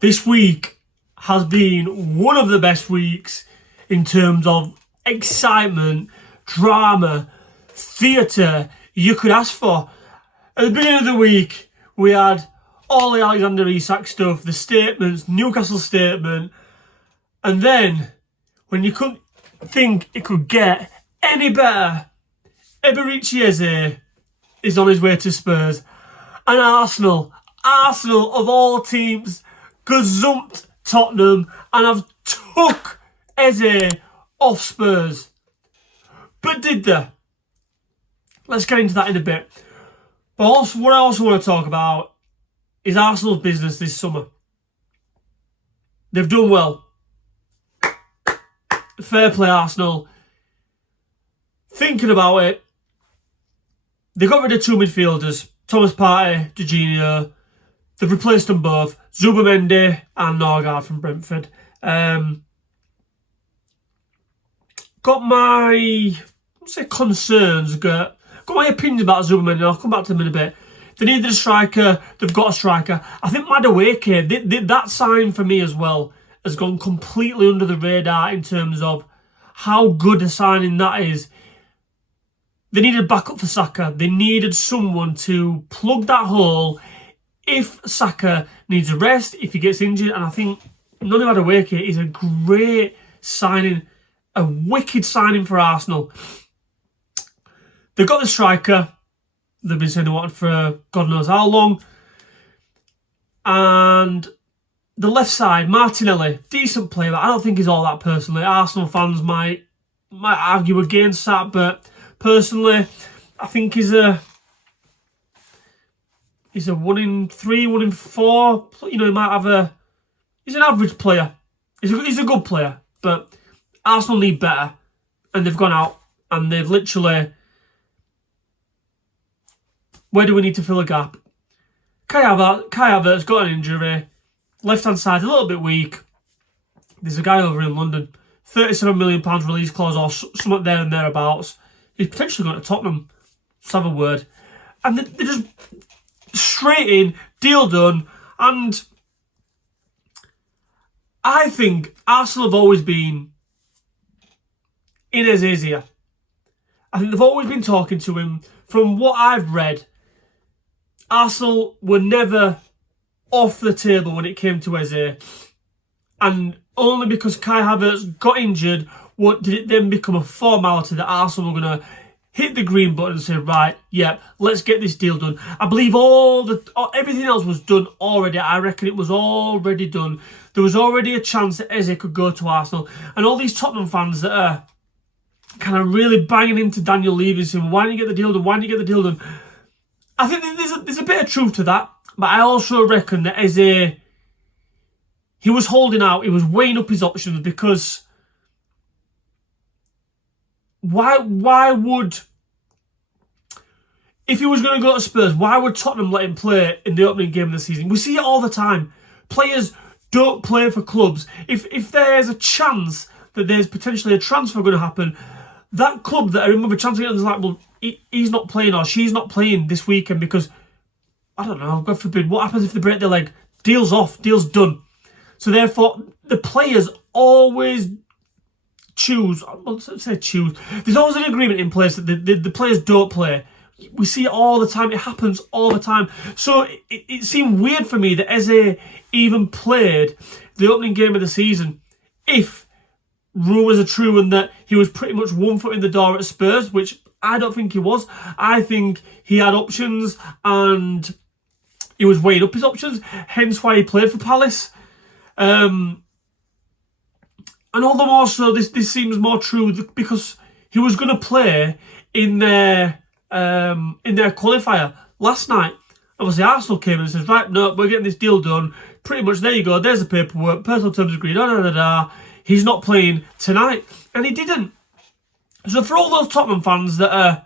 This week has been one of the best weeks in terms of excitement, drama, theatre you could ask for. At the beginning of the week, we had all the Alexander Isak stuff, the statements, Newcastle statement, and then, when you couldn't think it could get any better, Eberechi Eze is on his way to Spurs. And Arsenal of all teams, gazumped Tottenham and have took Eze off Spurs. But did they? Let's get into that in a bit. But also, what I also want to talk about is Arsenal's business this summer. They've done well. Fair play, Arsenal. Thinking about it, they got rid of two midfielders, Thomas Partey, Jorginho. They've replaced them both, Zubimendi and Norgard from Brentford. Got my, concerns, got my opinions about Zubimendi. I'll come back to them in a bit. They needed a striker. They've got a striker. I think Madueke, that sign for me as well, has gone completely under the radar in terms of how good a signing that is. They needed backup for Saka. They needed someone to plug that hole if Saka needs a rest, if he gets injured. And I think Noni Madueke is a great signing, a wicked signing for Arsenal. They've got the striker. They've been saying they wanted for God knows how long. And the left side, Martinelli, decent player, but I don't think he's all that personally. Arsenal fans might argue against that, but personally, I think he's a 1 in 3, 1 in 4. You know, he might have he's an average player. He's a good player, but Arsenal need better, and they've gone out and they've literally. Where do we need to fill a gap? Kai Havertz got an injury. Left-hand side, a little bit weak. There's a guy over in London. £37 million release clause or something there and thereabouts. He's potentially going to Tottenham. Let's have a word. And they're just straight in, deal done. And I think Arsenal have always been in Eze's ear. I think they've always been talking to him. From what I've read, Arsenal were never off the table when it came to Eze. And only because Kai Havertz got injured, did it then become a formality that Arsenal were going to hit the green button and say, right, yeah, let's get this deal done. I believe everything else was done already. I reckon it was already done. There was already a chance that Eze could go to Arsenal. And all these Tottenham fans that are kind of really banging into Daniel Levy saying, why didn't you get the deal done? Why didn't you get the deal done? I think there's a bit of truth to that. But I also reckon that Eze, he was holding out. He was weighing up his options because why would, if he was going to go to Spurs, why would Tottenham let him play in the opening game of the season? We see it all the time. Players don't play for clubs. If there's a chance that there's potentially a transfer going to happen, that club that are in with a chance of getting, is like, well, he's not playing or she's not playing this weekend because, I don't know, God forbid, what happens if they break their leg? Deal's off, deal's done. So therefore, the players always choose. There's always an agreement in place that the players don't play. We see it all the time. It happens all the time. So it seemed weird for me that Eze even played the opening game of the season. If rumours are true and that he was pretty much 1 foot in the door at Spurs, which I don't think he was. I think he had options and he was weighing up his options, hence why he played for Palace. And all the more so, this seems more true because he was going to play in their qualifier last night. Obviously, Arsenal came in and says, right, no, we're getting this deal done. Pretty much, there you go. There's the paperwork. Personal terms agreed. He's not playing tonight. And he didn't. So for all those Tottenham fans that are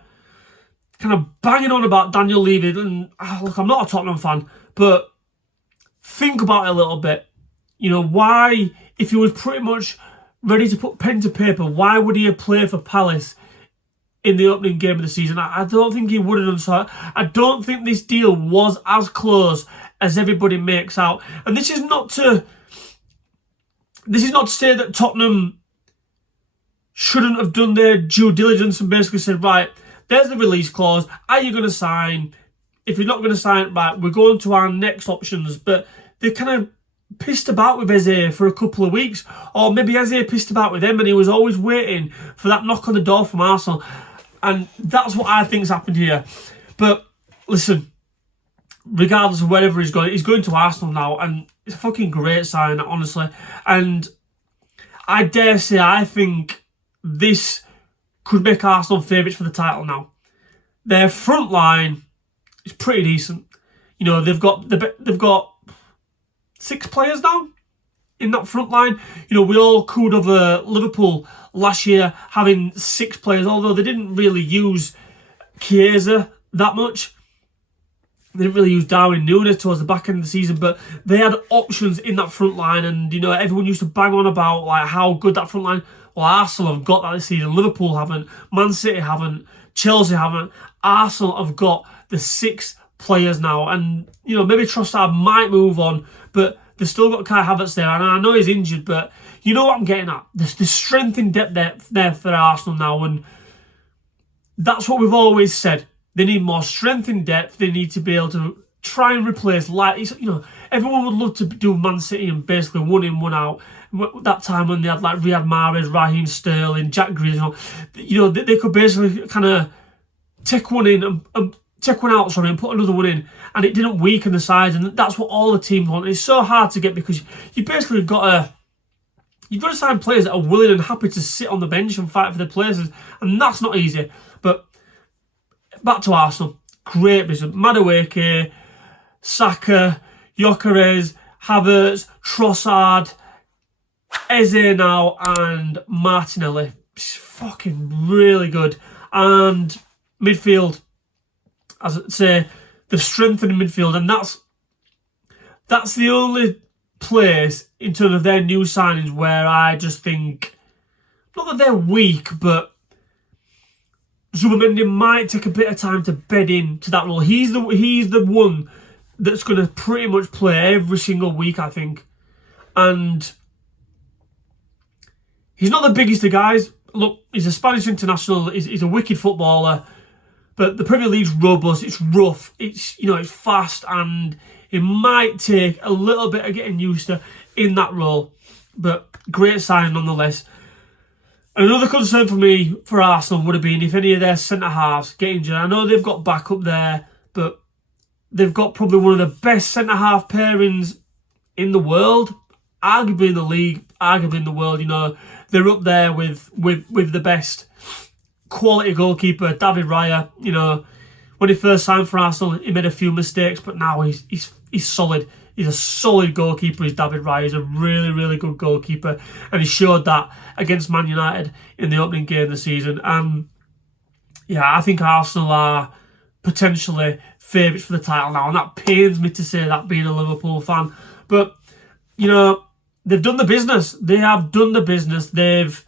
kind of banging on about Daniel Levy, and look, I'm not a Tottenham fan, but think about it a little bit. You know, why, if he was pretty much ready to put pen to paper, why would he have played for Palace in the opening game of the season? I don't think he would have done so. I don't think this deal was as close as everybody makes out. And this is not to say that Tottenham shouldn't have done their due diligence and basically said, right, there's the release clause. Are you going to sign? If you're not going to sign, right, we're going to our next options. But they kind of pissed about with Eze for a couple of weeks. Or maybe Eze pissed about with them and he was always waiting for that knock on the door from Arsenal. And that's what I think's happened here. But listen, regardless of wherever he's going to Arsenal now. And it's a fucking great sign, honestly. And I dare say, I think this could make Arsenal favourites for the title now. Their front line is pretty decent. You know, they've got 6 players now in that front line. You know, we all cooed over Liverpool last year having 6 players, although they didn't really use Chiesa that much. They didn't really use Darwin Núñez towards the back end of the season, but they had options in that front line, and you know, everyone used to bang on about like how good that front line. Well, Arsenal have got that this season. Liverpool haven't. Man City haven't. Chelsea haven't. Arsenal have got the 6 players now, and you know, maybe Trossard might move on, but they've still got Kai Havertz there, and I know he's injured, but you know what I'm getting at. There's the strength in depth there for Arsenal now, and that's what we've always said. They need more strength in depth. They need to be able to try and replace, like, you know, everyone would love to do Man City and basically 1 in, 1 out. That time when they had like Riyad Mahrez, Raheem Sterling, Jack Grealish, you know, they could basically kind of take one in and take one out, and put another one in, and it didn't weaken the sides, and that's what all the teams want. It's so hard to get because you basically you've got to sign players that are willing and happy to sit on the bench and fight for their places, and that's not easy. But back to Arsenal, great business. Madueke, Saka, Gyökeres, Havertz, Trossard, Eze now, and Martinelli. It's fucking really good. And midfield, as I say, they've strengthened midfield, and that's the only place in terms of their new signings where I just think, not that they're weak, but Zubimendi might take a bit of time to bed into that role. He's the one that's going to pretty much play every single week, I think. And he's not the biggest of guys. Look, he's a Spanish international. He's a wicked footballer. But the Premier League's robust. It's rough. It's fast, and it might take a little bit of getting used to in that role. But great signing nonetheless. And another concern for me for Arsenal would have been if any of their centre halves get injured. I know they've got backup there, but they've got probably one of the best centre half pairings in the world, arguably in the league, arguably in the world. You know, they're up there with the best quality goalkeeper, David Raya. You know, when he first signed for Arsenal, he made a few mistakes, but now he's solid. He's a solid goalkeeper, he's David Raya. He's a really, really good goalkeeper, and he showed that against Man United in the opening game of the season. And yeah, I think Arsenal are potentially favourites for the title now, and that pains me to say that, being a Liverpool fan. But you know, they've done the business. They have done the business. They've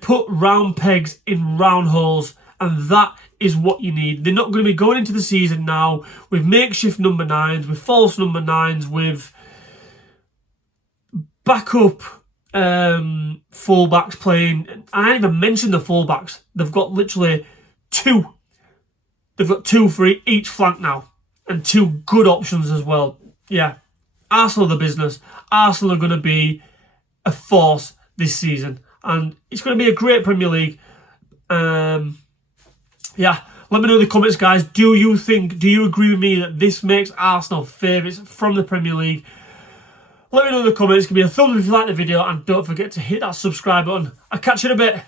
put round pegs in round holes, and that is what you need. They're not going to be going into the season now with makeshift number 9s, with false number 9s, with backup fullbacks playing. And I didn't even mention the fullbacks. They've got literally 2. They've got 2 for each flank now, and 2 good options as well. Yeah, Arsenal are the business. Arsenal are going to be a force this season, and it's going to be a great Premier League. Yeah, let me know in the comments, guys. Do you agree with me that this makes Arsenal favourites from the Premier League? Let me know in the comments. Give me a thumbs up if you like the video, and don't forget to hit that subscribe button. I'll catch you in a bit.